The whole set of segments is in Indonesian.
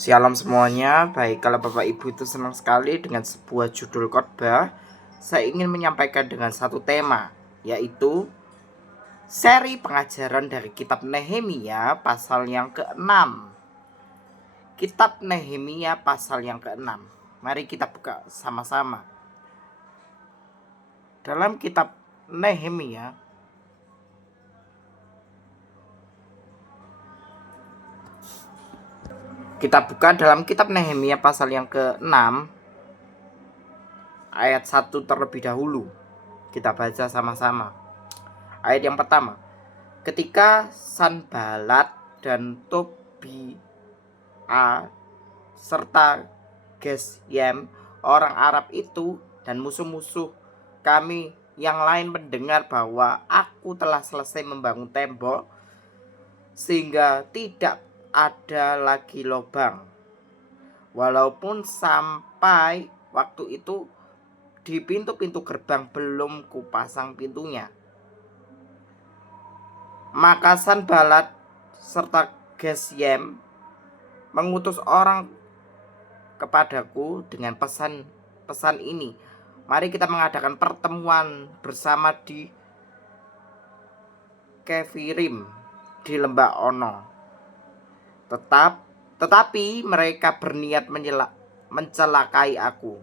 Shalom semuanya. Baik, kalau Bapak Ibu itu senang sekali dengan sebuah judul khotbah, saya ingin menyampaikan dengan satu tema, yaitu seri pengajaran dari kitab Nehemia pasal yang ke-6. Kitab Nehemia pasal yang ke-6. Mari kita buka sama-sama. Dalam kitab Nehemia kita buka dalam kitab Nehemia pasal yang ke-6 ayat 1 terlebih dahulu. Kita baca sama-sama. Ayat yang pertama. Ketika Sanbalat dan Tobia serta Gesyem orang Arab itu dan musuh-musuh kami yang lain mendengar bahwa aku telah selesai membangun tembok sehingga tidak ada lagi lubang, walaupun sampai waktu itu di pintu-pintu gerbang belum kupasang pintunya. Maka Sanbalat serta Gesyem mengutus orang kepadaku dengan pesan ini, mari kita mengadakan pertemuan bersama di Kefirim di lembah Ono. Tetapi mereka berniat mencelakai aku.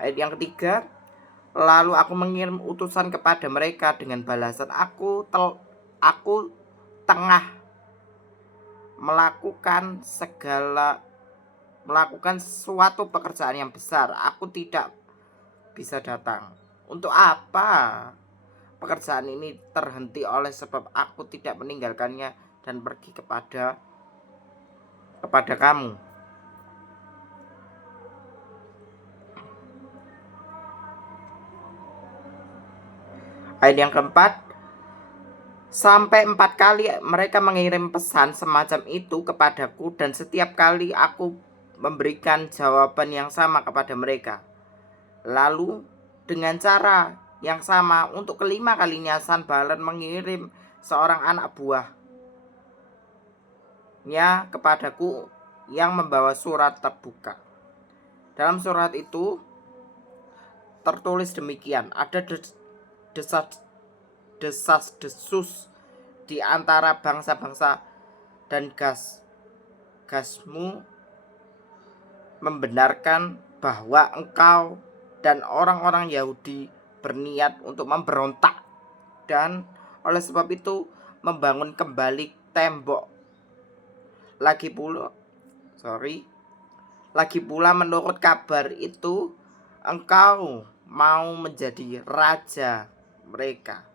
Ayat yang ketiga. Lalu aku mengirim utusan kepada mereka dengan balasan, aku tengah melakukan suatu pekerjaan yang besar. Aku tidak bisa datang. Untuk apa pekerjaan ini terhenti? Oleh sebab aku tidak meninggalkannya dan pergi kepada kamu. Ayat yang keempat. Sampai 4 kali mereka mengirim pesan semacam itu kepadaku, dan setiap kali aku memberikan jawaban yang sama kepada mereka. Lalu dengan cara yang sama untuk kelima kalinya Sanbalat mengirim seorang anak buahnya kepadaku yang membawa surat terbuka. Dalam surat itu tertulis demikian, ada desas-desus di antara bangsa-bangsa dan gasmu membenarkan bahwa engkau dan orang-orang Yahudi berniat untuk memberontak dan oleh sebab itu membangun kembali tembok. Lagi pula menurut kabar itu engkau mau menjadi raja mereka.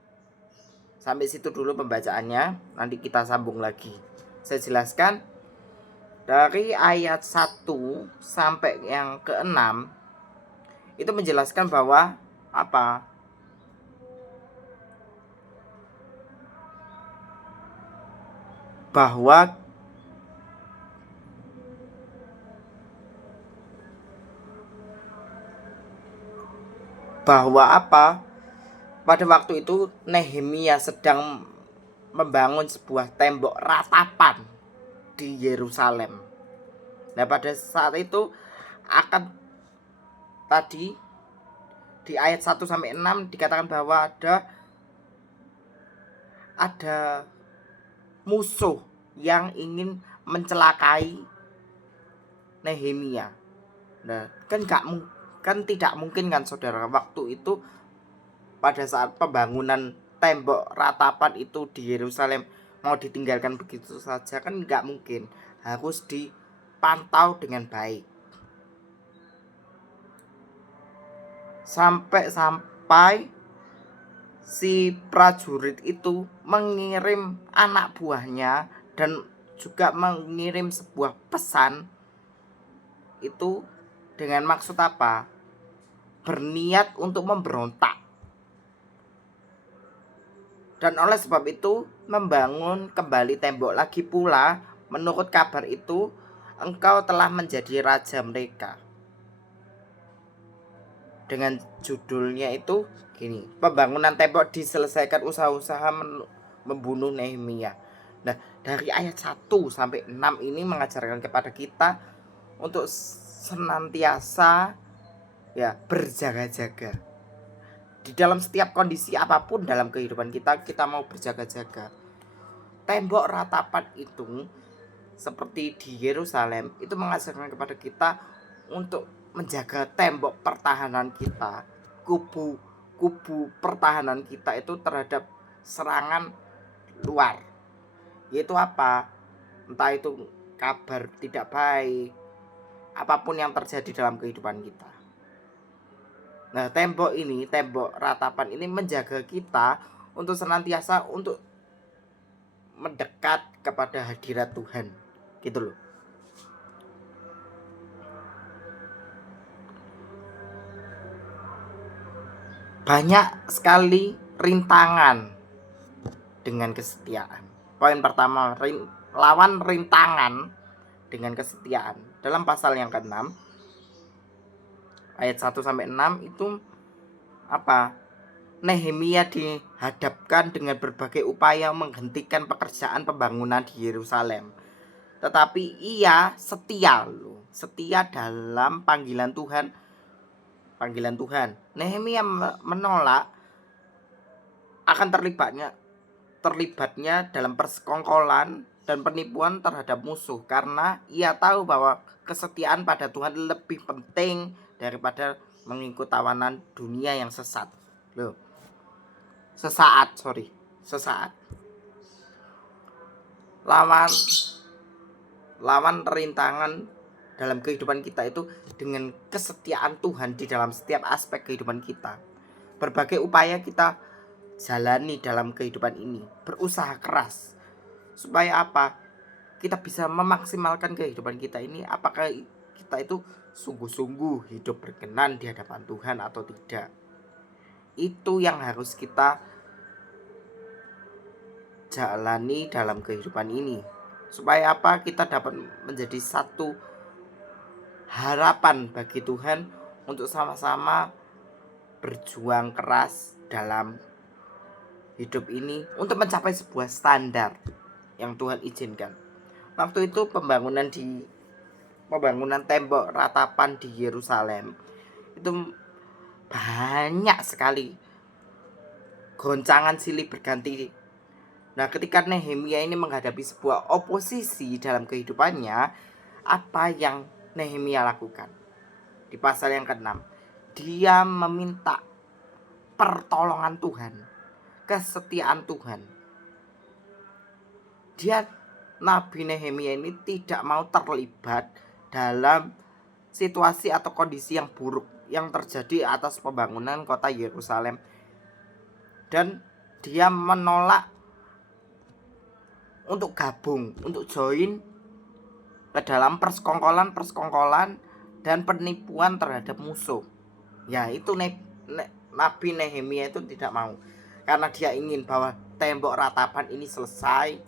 Sampai situ dulu pembacaannya, nanti kita sambung lagi. Saya jelaskan dari ayat 1 sampai yang ke-6 itu menjelaskan bahwa apa? Bahwa apa? Pada waktu itu Nehemia sedang membangun sebuah tembok ratapan di Yerusalem. Nah, pada saat itu akan tadi di ayat 1 sampai 6 dikatakan bahwa ada musuh yang ingin mencelakai Nehemia. Nah, kan tidak mungkin kan saudara, waktu itu pada saat pembangunan tembok ratapan itu di Yerusalem mau ditinggalkan begitu saja, kan nggak mungkin, harus dipantau dengan baik. Sampai si prajurit itu mengirim anak buahnya dan juga mengirim sebuah pesan itu dengan maksud apa? Berniat untuk memberontak. Dan oleh sebab itu membangun kembali tembok. Lagi pula menurut kabar itu engkau telah menjadi raja mereka. Dengan judulnya itu gini, pembangunan tembok diselesaikan, usaha-usaha membunuh Nehemia. Nah, dari ayat 1 sampai 6 ini mengajarkan kepada kita untuk senantiasa ya berjaga-jaga. Di dalam setiap kondisi apapun dalam kehidupan kita, kita mau berjaga-jaga. Tembok ratapan itu seperti di Yerusalem itu mengajarkan kepada kita untuk menjaga tembok pertahanan kita, kubu pertahanan kita itu terhadap serangan luar. Yaitu apa? Entah itu kabar tidak baik, apapun yang terjadi dalam kehidupan kita. Nah, tembok ratapan ini menjaga kita untuk senantiasa untuk mendekat kepada hadirat Tuhan. Gitu loh. Banyak sekali rintangan dengan kesetiaan. Poin pertama, lawan rintangan dengan kesetiaan. Dalam pasal yang ke-6 ayat 1 sampai 6 itu apa? Nehemia dihadapkan dengan berbagai upaya menghentikan pekerjaan pembangunan di Yerusalem. Tetapi ia setia dalam panggilan Tuhan. Nehemia menolak akan terlibatnya dalam persekongkolan dan penipuan terhadap musuh, karena ia tahu bahwa kesetiaan pada Tuhan lebih penting daripada mengikut tawanan dunia yang sesaat. Lawan rintangan dalam kehidupan kita itu dengan kesetiaan Tuhan di dalam setiap aspek kehidupan kita. Berbagai upaya kita jalani dalam kehidupan ini, berusaha keras supaya apa? Kita bisa memaksimalkan kehidupan kita ini. Apakah kita itu sungguh-sungguh hidup berkenan di hadapan Tuhan atau tidak? Itu yang harus kita jalani dalam kehidupan ini, supaya apa? Kita dapat menjadi satu harapan bagi Tuhan untuk sama-sama berjuang keras dalam hidup ini untuk mencapai sebuah standar yang Tuhan izinkan. Waktu itu pembangunan tembok ratapan di Yerusalem itu banyak sekali goncangan silih berganti. Nah, ketika Nehemia ini menghadapi sebuah oposisi dalam kehidupannya, apa yang Nehemia lakukan? Di pasal yang ke-6, dia meminta pertolongan Tuhan, kesetiaan Tuhan. Nabi Nehemia ini tidak mau terlibat dalam situasi atau kondisi yang buruk yang terjadi atas pembangunan kota Yerusalem, dan dia menolak untuk gabung, untuk join ke dalam persekongkolan dan penipuan terhadap musuh. Ya, itu Nabi Nehemia itu tidak mau, karena dia ingin bahwa tembok ratapan ini selesai.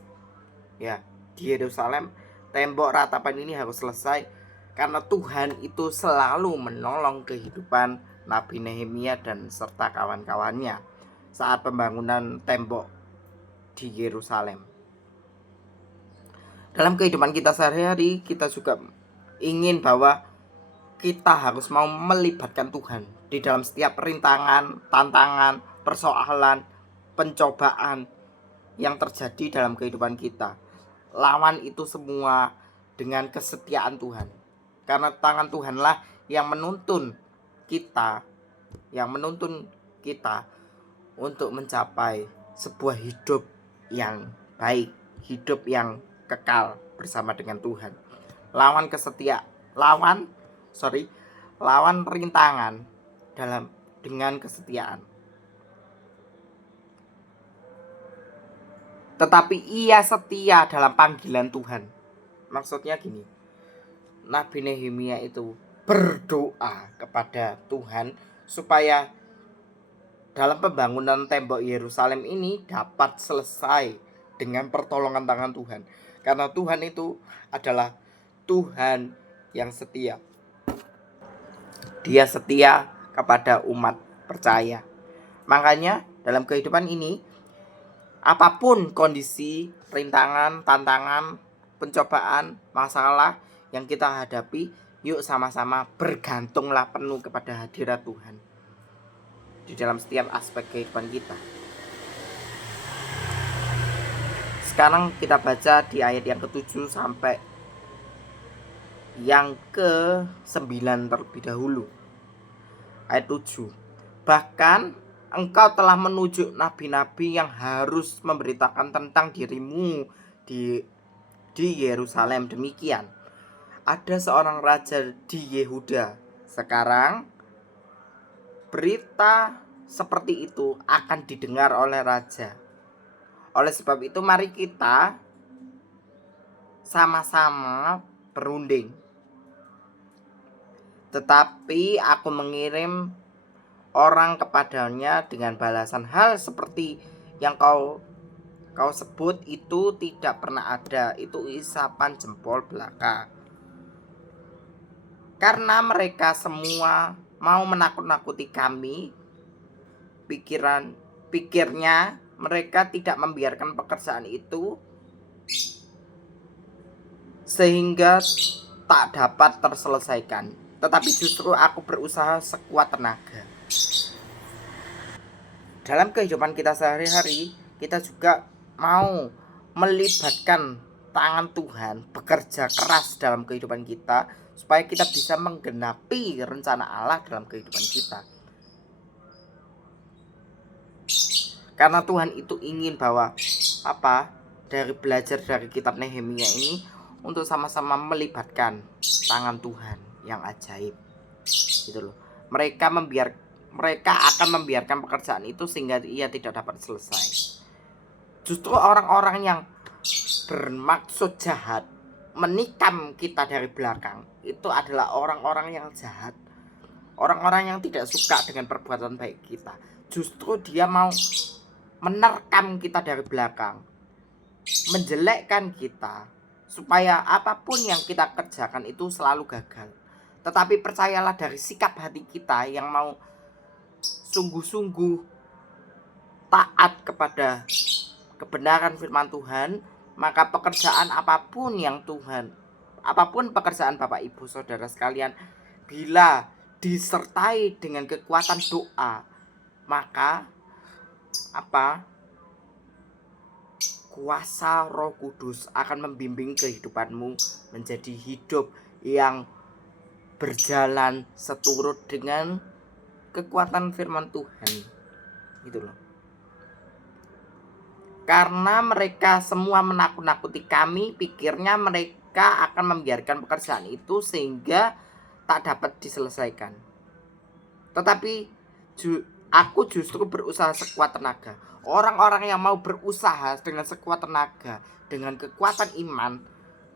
Ya, di Yerusalem tembok ratapan ini harus selesai, karena Tuhan itu selalu menolong kehidupan Nabi Nehemia dan serta kawan-kawannya saat pembangunan tembok di Yerusalem. Dalam kehidupan kita sehari-hari, kita juga ingin bahwa kita harus mau melibatkan Tuhan di dalam setiap rintangan, tantangan, persoalan, pencobaan yang terjadi dalam kehidupan kita. Lawan itu semua dengan kesetiaan Tuhan, karena tangan Tuhanlah yang menuntun kita untuk mencapai sebuah hidup yang baik, hidup yang kekal bersama dengan Tuhan. Lawan rintangan dengan kesetiaan. Tetapi ia setia dalam panggilan Tuhan. Maksudnya gini, Nabi Nehemia itu berdoa kepada Tuhan supaya dalam pembangunan tembok Yerusalem ini dapat selesai dengan pertolongan tangan Tuhan. Karena Tuhan itu adalah Tuhan yang setia. Dia setia kepada umat percaya. Makanya dalam kehidupan ini Apapun kondisi, rintangan, tantangan, pencobaan, masalah yang kita hadapi, yuk sama-sama bergantunglah penuh kepada hadirat Tuhan di dalam setiap aspek kehidupan kita. Sekarang kita baca di ayat yang ke-7 sampai yang ke-9 terlebih dahulu. Ayat 7. Bahkan engkau telah menunjuk nabi-nabi yang harus memberitakan tentang dirimu di Yerusalem. Demikian, ada seorang raja di Yehuda. Sekarang berita seperti itu akan didengar oleh raja. Oleh sebab itu mari kita sama-sama berunding. Tetapi aku mengirim orang kepadanya dengan balasan, hal seperti yang kau sebut itu tidak pernah ada. Itu isapan jempol belaka. Karena mereka semua mau menakut-nakuti kami, pikirnya mereka tidak membiarkan pekerjaan itu sehingga tak dapat terselesaikan. Tetapi justru aku berusaha sekuat tenaga. Dalam kehidupan kita sehari-hari, kita juga mau melibatkan tangan Tuhan, bekerja keras dalam kehidupan kita supaya kita bisa menggenapi rencana Allah dalam kehidupan kita. Karena Tuhan itu ingin bahwa dari belajar dari kitab Nehemia ini untuk sama-sama melibatkan tangan Tuhan yang ajaib, gitu loh. Mereka akan membiarkan pekerjaan itu sehingga ia tidak dapat selesai. Justru orang-orang yang bermaksud jahat menikam kita dari belakang itu adalah orang-orang yang jahat, orang-orang yang tidak suka dengan perbuatan baik kita. Justru dia mau menerkam kita dari belakang, menjelekkan kita, supaya apapun yang kita kerjakan itu selalu gagal. Tetapi percayalah, dari sikap hati kita yang mau sungguh-sungguh taat kepada kebenaran firman Tuhan, maka pekerjaan apapun pekerjaan Bapak Ibu Saudara sekalian, bila disertai dengan kekuatan doa, maka kuasa Roh Kudus akan membimbing kehidupanmu menjadi hidup yang berjalan seturut dengan kekuatan firman Tuhan, gitu loh. Karena mereka semua menakut-nakuti kami, pikirnya mereka akan membiarkan pekerjaan itu sehingga tak dapat diselesaikan. Tetapi aku justru berusaha sekuat tenaga. Orang-orang yang mau berusaha dengan sekuat tenaga, dengan kekuatan iman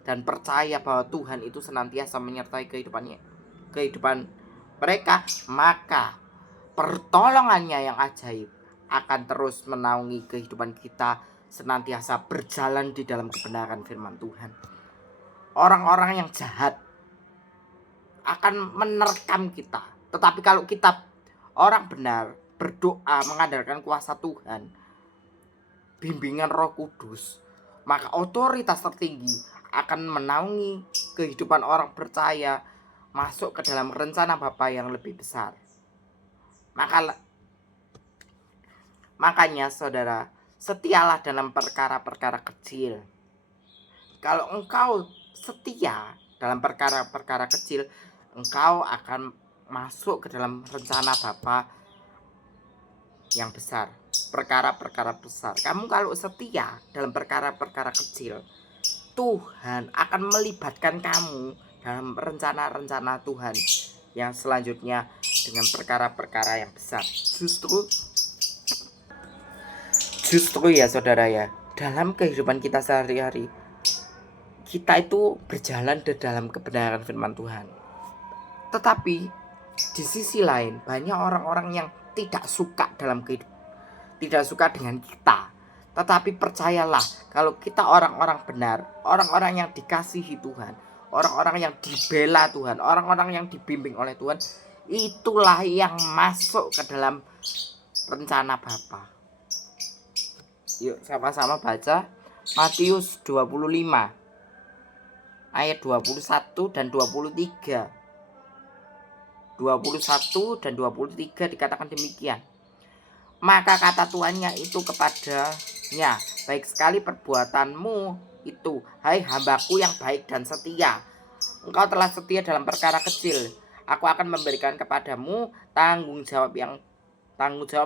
dan percaya bahwa Tuhan itu senantiasa menyertai kehidupan mereka, maka pertolongannya yang ajaib akan terus menaungi kehidupan kita, senantiasa berjalan di dalam kebenaran firman Tuhan. Orang-orang yang jahat akan menerkam kita, tetapi kalau kita orang benar, berdoa, mengandalkan kuasa Tuhan, bimbingan Roh Kudus, maka otoritas tertinggi akan menaungi kehidupan orang percaya masuk ke dalam rencana Bapa yang lebih besar. Makanya saudara, setialah dalam perkara-perkara kecil. Kalau engkau setia dalam perkara-perkara kecil, engkau akan masuk ke dalam rencana Bapa yang besar, perkara-perkara besar. Kamu kalau setia dalam perkara-perkara kecil, Tuhan akan melibatkan kamu dalam rencana-rencana Tuhan yang selanjutnya dengan perkara-perkara yang besar. Justru ya saudara ya, dalam kehidupan kita sehari-hari, kita itu berjalan di dalam kebenaran firman Tuhan. Tetapi di sisi lain, banyak orang-orang yang tidak suka dengan kita. Tetapi percayalah, kalau kita orang-orang benar, orang-orang yang dikasihi Tuhan, orang-orang yang dibela Tuhan, orang-orang yang dibimbing oleh Tuhan, itulah yang masuk ke dalam rencana Bapa. Yuk sama-sama baca Matius 25 ayat 21 dan 23. 21 dan 23 dikatakan demikian. Maka kata tuannya itu kepadanya, baik sekali perbuatanmu itu, hai hambaku yang baik dan setia. Engkau telah setia dalam perkara kecil, aku akan memberikan kepadamu tanggung jawab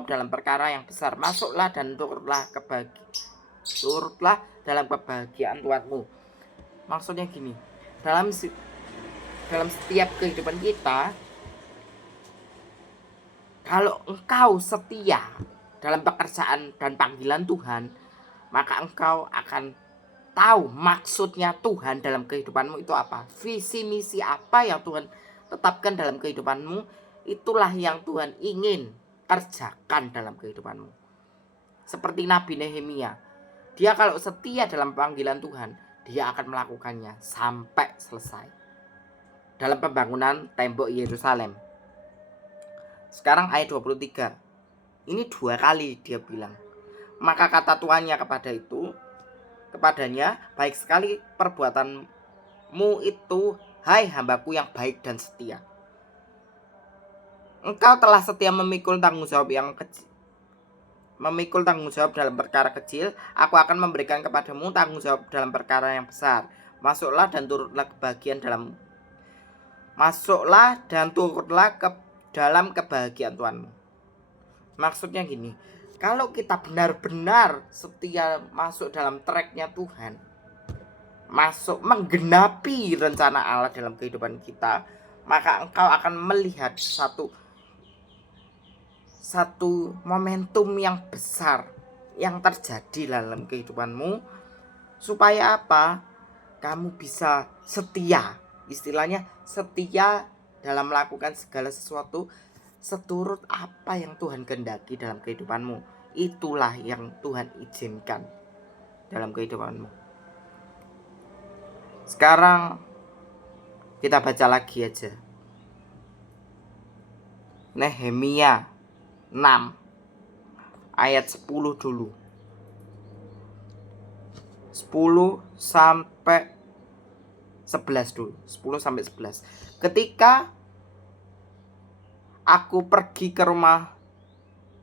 dalam perkara yang besar. Masuklah dan turutlah dalam kebahagiaan Tuhanmu. Maksudnya gini, dalam setiap kehidupan kita, kalau engkau setia dalam pekerjaan dan panggilan Tuhan, maka engkau akan tahu maksudnya Tuhan dalam kehidupanmu itu apa. Visi misi apa yang Tuhan tetapkan dalam kehidupanmu, itulah yang Tuhan ingin kerjakan dalam kehidupanmu. Seperti Nabi Nehemia, dia kalau setia dalam panggilan Tuhan, dia akan melakukannya sampai selesai dalam pembangunan tembok Yerusalem. Sekarang ayat 23. Ini 2 kali dia bilang. Maka kata tuannya kepadanya, baik sekali perbuatanmu itu, hai hambaku yang baik dan setia. Engkau telah setia memikul tanggung jawab dalam perkara kecil, aku akan memberikan kepadamu tanggung jawab dalam perkara yang besar. Masuklah dan turutlah dalam kebahagiaan Tuhanmu. Maksudnya gini, kalau kita benar-benar setia masuk dalam tracknya Tuhan, masuk menggenapi rencana Allah dalam kehidupan kita, maka engkau akan melihat satu momentum yang besar yang terjadi dalam kehidupanmu. Supaya apa? Kamu bisa setia, istilahnya setia dalam melakukan segala sesuatu seturut apa yang Tuhan kehendaki dalam kehidupanmu. Itulah yang Tuhan izinkan dalam kehidupanmu. Sekarang kita baca lagi aja Nehemia 6 ayat 10 dulu. 10 sampai 11 dulu. 10 sampai 11. Ketika aku pergi ke rumah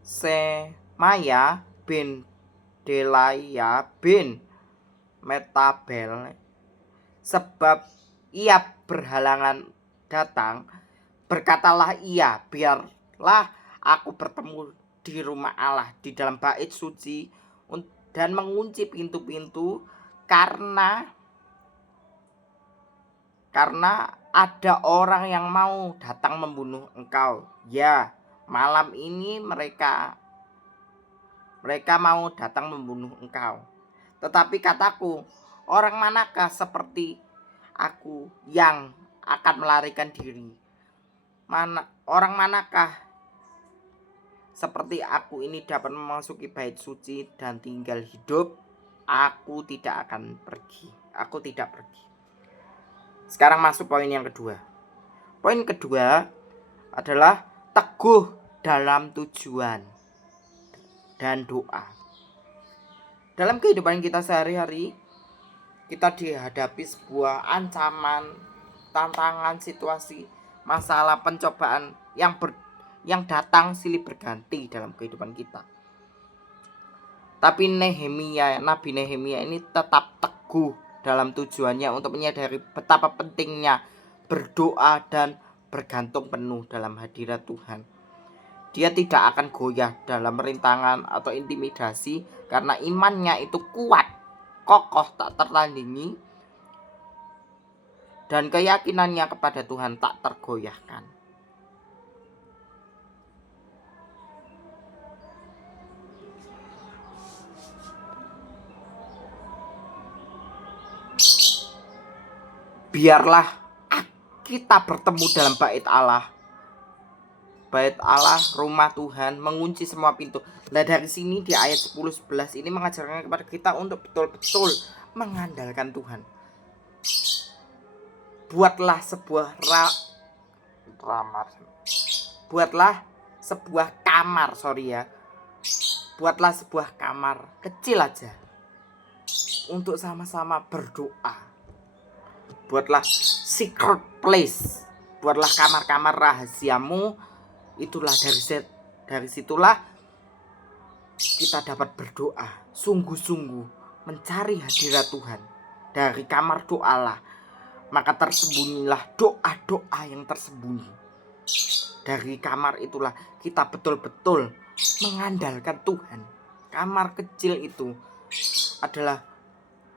Semaya bin Delaya bin Metabel, sebab ia berhalangan datang, berkatalah ia, biarlah aku bertemu di rumah Allah di dalam bait suci dan mengunci pintu-pintu, karena ada orang yang mau datang membunuh engkau. Ya, malam ini mereka mau datang membunuh engkau. Tetapi kataku, orang manakah seperti aku yang akan melarikan diri? Orang manakah seperti aku ini dapat memasuki bait suci dan tinggal hidup? Aku tidak pergi. Sekarang masuk poin yang kedua. Poin kedua adalah teguh dalam tujuan dan doa. Dalam kehidupan kita sehari-hari, kita dihadapi sebuah ancaman, tantangan, situasi, masalah, pencobaan yang datang silih berganti dalam kehidupan kita. Tapi Nabi Nehemia ini tetap teguh dalam tujuannya untuk menyadari betapa pentingnya berdoa dan bergantung penuh dalam hadirat Tuhan. Dia tidak akan goyah dalam rintangan atau intimidasi karena imannya itu kuat, kokoh, tak tertandingi, dan keyakinannya kepada Tuhan tak tergoyahkan. Biarlah kita bertemu dalam bait Allah, rumah Tuhan, mengunci semua pintu. Nah, dari sini di ayat 10-11 ini mengajarkan kepada kita untuk betul-betul mengandalkan Tuhan. Buatlah sebuah kamar buatlah sebuah kamar kecil aja untuk sama-sama berdoa. Buatlah secret place, buatlah kamar-kamar rahasiamu. Itulah dari situlah kita dapat berdoa sungguh-sungguh, mencari hadirat Tuhan. Dari kamar doalah, maka tersembunyilah doa-doa yang tersembunyi. Dari kamar itulah kita betul-betul mengandalkan Tuhan. Kamar kecil itu adalah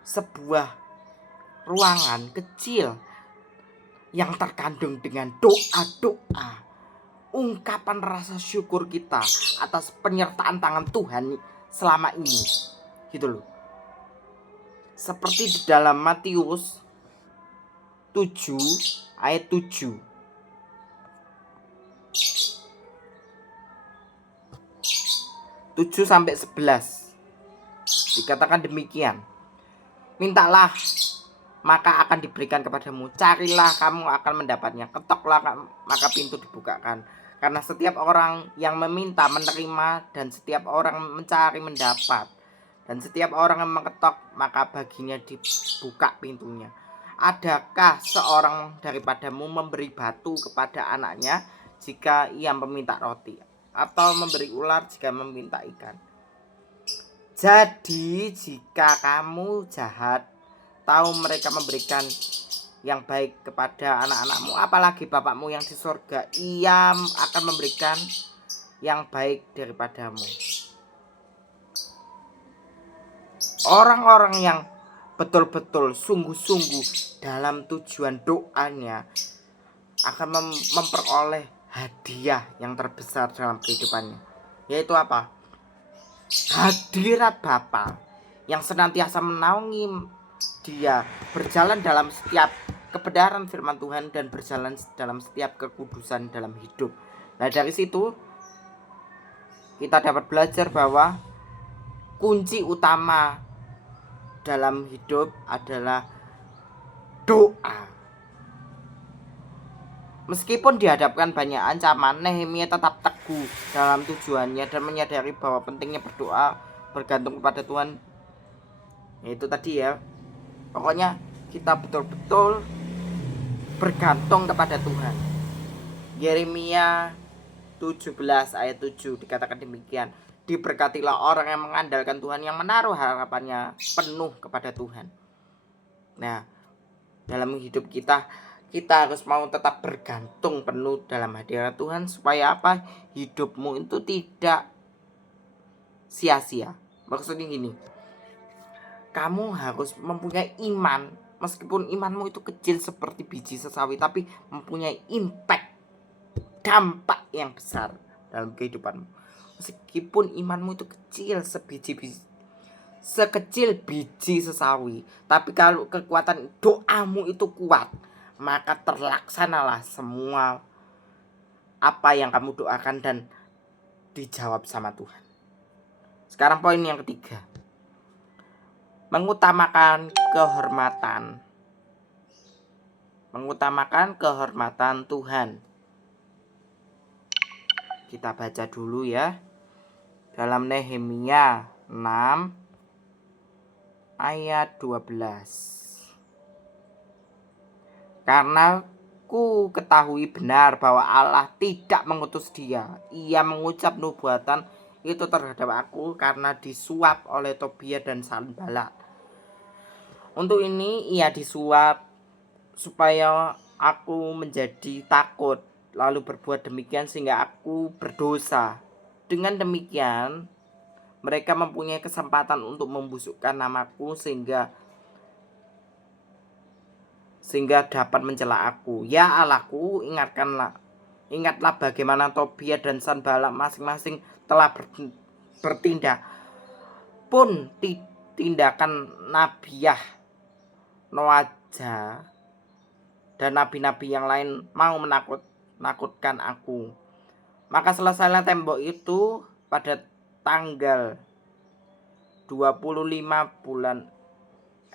sebuah ruangan kecil yang terkandung dengan doa-doa, ungkapan rasa syukur kita atas penyertaan tangan Tuhan selama ini, gitu loh. Seperti di dalam Matius 7 ayat 7. 7-11 dikatakan demikian. Mintalah maka akan diberikan kepadamu, carilah kamu akan mendapatnya, ketoklah maka pintu dibukakan. Karena setiap orang yang meminta menerima, dan setiap orang mencari mendapat, dan setiap orang yang mengetok maka baginya dibuka pintunya. Adakah seorang daripadamu memberi batu kepada anaknya jika ia meminta roti, atau memberi ular jika meminta ikan? Jadi jika kamu jahat tahu mereka memberikan yang baik kepada anak-anakmu, apalagi Bapakmu yang di surga, ia akan memberikan yang baik daripadamu. Orang-orang yang betul-betul sungguh-sungguh dalam tujuan doanya akan memperoleh hadiah yang terbesar dalam kehidupannya, yaitu apa? Hadirat Bapa yang senantiasa menaungi dia berjalan dalam setiap kebenaran firman Tuhan dan berjalan dalam setiap kekudusan dalam hidup. Nah, dari situ kita dapat belajar bahwa kunci utama dalam hidup adalah doa. Meskipun dihadapkan banyak ancaman, Nehemia tetap teguh dalam tujuannya dan menyadari bahwa pentingnya berdoa bergantung kepada Tuhan. Itu tadi ya, pokoknya kita betul-betul bergantung kepada Tuhan. Yeremia 17 ayat 7 dikatakan demikian. Diberkatilah orang yang mengandalkan Tuhan, yang menaruh harapannya penuh kepada Tuhan. Nah, dalam hidup kita harus mau tetap bergantung penuh dalam hadirat Tuhan, supaya apa? Hidupmu itu tidak sia-sia. Maksudnya gini, kamu harus mempunyai iman, meskipun imanmu itu kecil seperti biji sesawi, tapi mempunyai impact, dampak yang besar dalam kehidupanmu. Meskipun imanmu itu kecil sekecil biji sesawi, tapi kalau kekuatan doamu itu kuat, maka terlaksanalah semua apa yang kamu doakan dan dijawab sama Tuhan. Sekarang poin yang ketiga, mengutamakan kehormatan. Mengutamakan kehormatan Tuhan. Kita baca dulu ya. Dalam Nehemia 6 ayat 12. Karena ku ketahui benar bahwa Allah tidak mengutus dia. Ia mengucap nubuatan itu terhadap aku karena disuap oleh Tobia dan Sanballat. Untuk ini ia disuap supaya aku menjadi takut, lalu berbuat demikian sehingga aku berdosa. Dengan demikian mereka mempunyai kesempatan untuk membusukkan namaku sehingga dapat mencela aku. Ya Allahku, ingatlah bagaimana Tobia dan Sanballat masing-masing telah bertindak. Pun tindakan Nabiyah Noaja dan nabi-nabi yang lain mau menakutkan aku. Maka selesailah tembok itu pada tanggal 25 bulan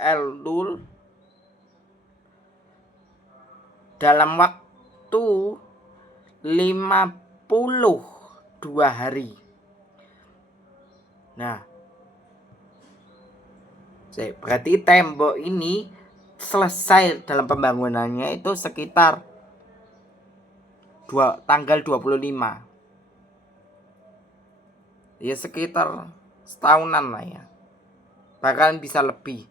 Elul dalam waktu 52 hari. Nah, berarti tembok ini selesai dalam pembangunannya itu sekitar tanggal 25. Ya sekitar setahunan lah ya. Bahkan bisa lebih.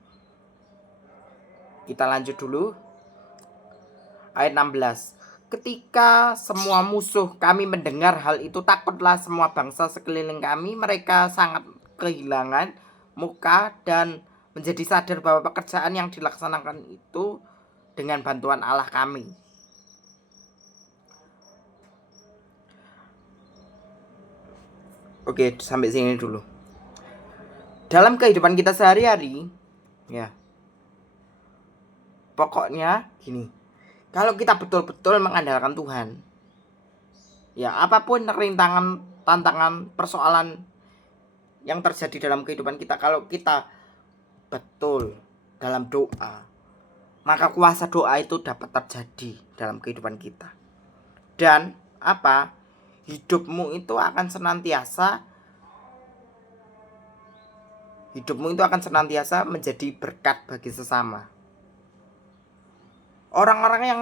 Kita lanjut dulu. Ayat 16. Ketika semua musuh kami mendengar hal itu, takutlah semua bangsa sekeliling kami. Mereka sangat kehilangan muka dan menjadi sadar bahwa pekerjaan yang dilaksanakan itu dengan bantuan Allah kami. Oke, sampai sini dulu. Dalam kehidupan kita sehari-hari, ya, pokoknya gini. Kalau kita betul-betul mengandalkan Tuhan, ya apapun rintangan, tantangan, persoalan yang terjadi dalam kehidupan kita, kalau kita betul dalam doa, maka kuasa doa itu dapat terjadi dalam kehidupan kita. Dan apa? Hidupmu itu akan senantiasa menjadi berkat bagi sesama. Orang-orang yang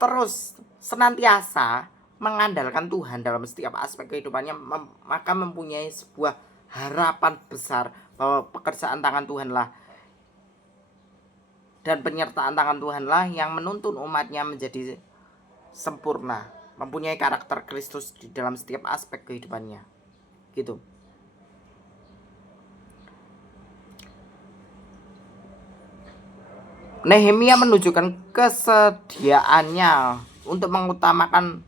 terus senantiasa mengandalkan Tuhan dalam setiap aspek kehidupannya, maka mempunyai sebuah harapan besar bahwa pekerjaan tangan Tuhanlah dan penyertaan tangan Tuhanlah yang menuntun umatnya menjadi sempurna, mempunyai karakter Kristus di dalam setiap aspek kehidupannya. Gitu. Nehemia menunjukkan kesediaannya untuk mengutamakan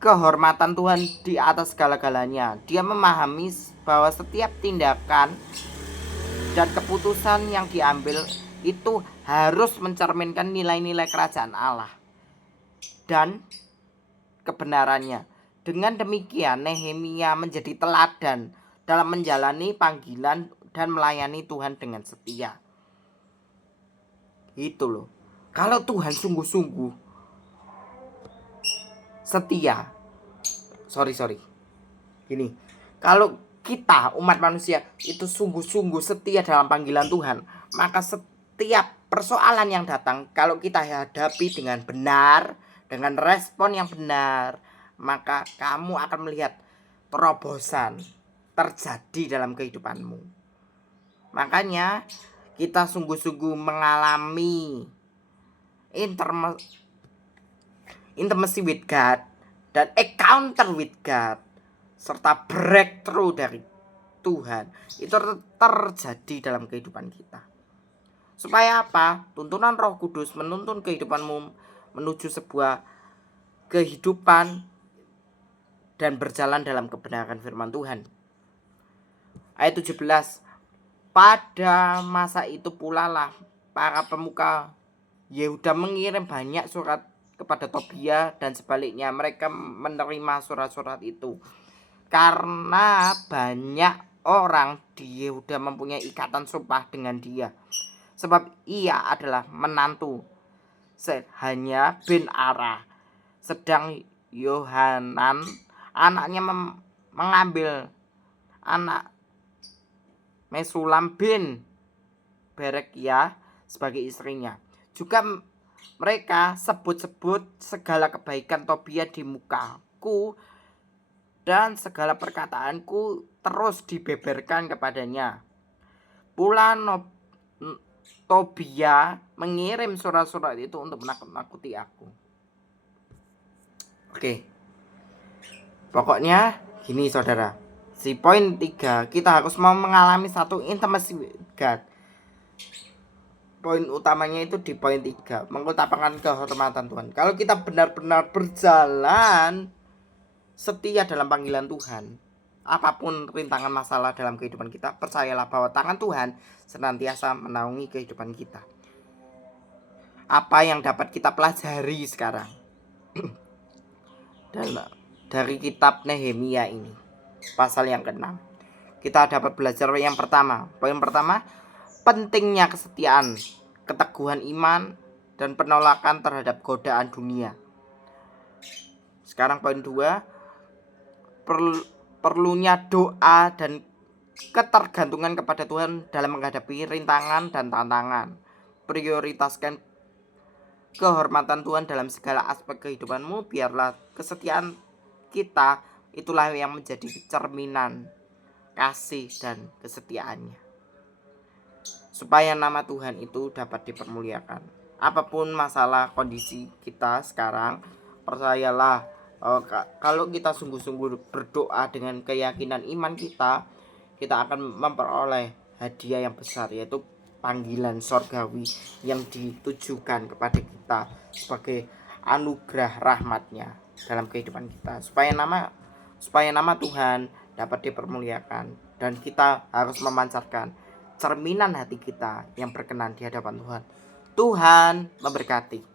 kehormatan Tuhan di atas segala-galanya. Dia memahami bahwa setiap tindakan dan keputusan yang diambil itu harus mencerminkan nilai-nilai kerajaan Allah dan kebenarannya. Dengan demikian, Nehemia menjadi teladan dalam menjalani panggilan dan melayani Tuhan dengan setia. Itu loh. Kalau Tuhan sungguh-sungguh setia, gini, kalau kita umat manusia itu sungguh-sungguh setia dalam panggilan Tuhan, maka setiap persoalan yang datang, kalau kita hadapi dengan benar, dengan respon yang benar, maka kamu akan melihat terobosan terjadi dalam kehidupanmu. Makanya kita sungguh-sungguh mengalami intimacy with God dan encounter with God serta breakthrough dari Tuhan itu terjadi dalam kehidupan kita. Supaya apa? Tuntunan Roh Kudus menuntun kehidupanmu menuju sebuah kehidupan dan berjalan dalam kebenaran firman Tuhan. Ayat 17. Pada masa itu pula lah para pemuka Yehuda mengirim banyak surat kepada Tobia dan sebaliknya. Mereka menerima surat-surat itu karena banyak orang di Yehuda mempunyai ikatan sumpah dengan dia, sebab ia adalah menantu Sehanya bin Ara. Sedang Yohanan anaknya mengambil anak Mesulam bin Berekia sebagai istrinya. Juga mereka sebut-sebut segala kebaikan Tobia di mukaku dan segala perkataanku terus dibeberkan kepadanya. Pula Tobia mengirim surat-surat itu untuk menakut-nakuti aku. Oke. Pokoknya gini saudara. Si poin 3, kita harus mau mengalami satu intimacy with God. Poin utamanya itu di poin 3, mengutamakan kehormatan Tuhan. Kalau kita benar-benar berjalan setia dalam panggilan Tuhan, apapun rintangan masalah dalam kehidupan kita, percayalah bahwa tangan Tuhan senantiasa menaungi kehidupan kita. Apa yang dapat kita pelajari sekarang dari kitab Nehemia ini, pasal yang ke-6, kita dapat belajar yang pertama. Poin pertama, pentingnya kesetiaan, keteguhan iman, dan penolakan terhadap godaan dunia. Sekarang poin 2, perlunya doa dan ketergantungan kepada Tuhan dalam menghadapi rintangan dan tantangan. Prioritaskan kehormatan Tuhan dalam segala aspek kehidupanmu, biarlah kesetiaan kita itulah yang menjadi cerminan kasih dan kesetiaannya, supaya nama Tuhan itu dapat dipermuliakan. Apapun masalah kondisi kita sekarang, percayalah, kalau kita sungguh-sungguh berdoa dengan keyakinan iman kita akan memperoleh hadiah yang besar, yaitu panggilan sorgawi yang ditujukan kepada kita sebagai anugerah rahmatnya dalam kehidupan kita, supaya nama Tuhan dapat dipermuliakan, dan kita harus memancarkan cerminan hati kita yang berkenan di hadapan Tuhan. Tuhan memberkati.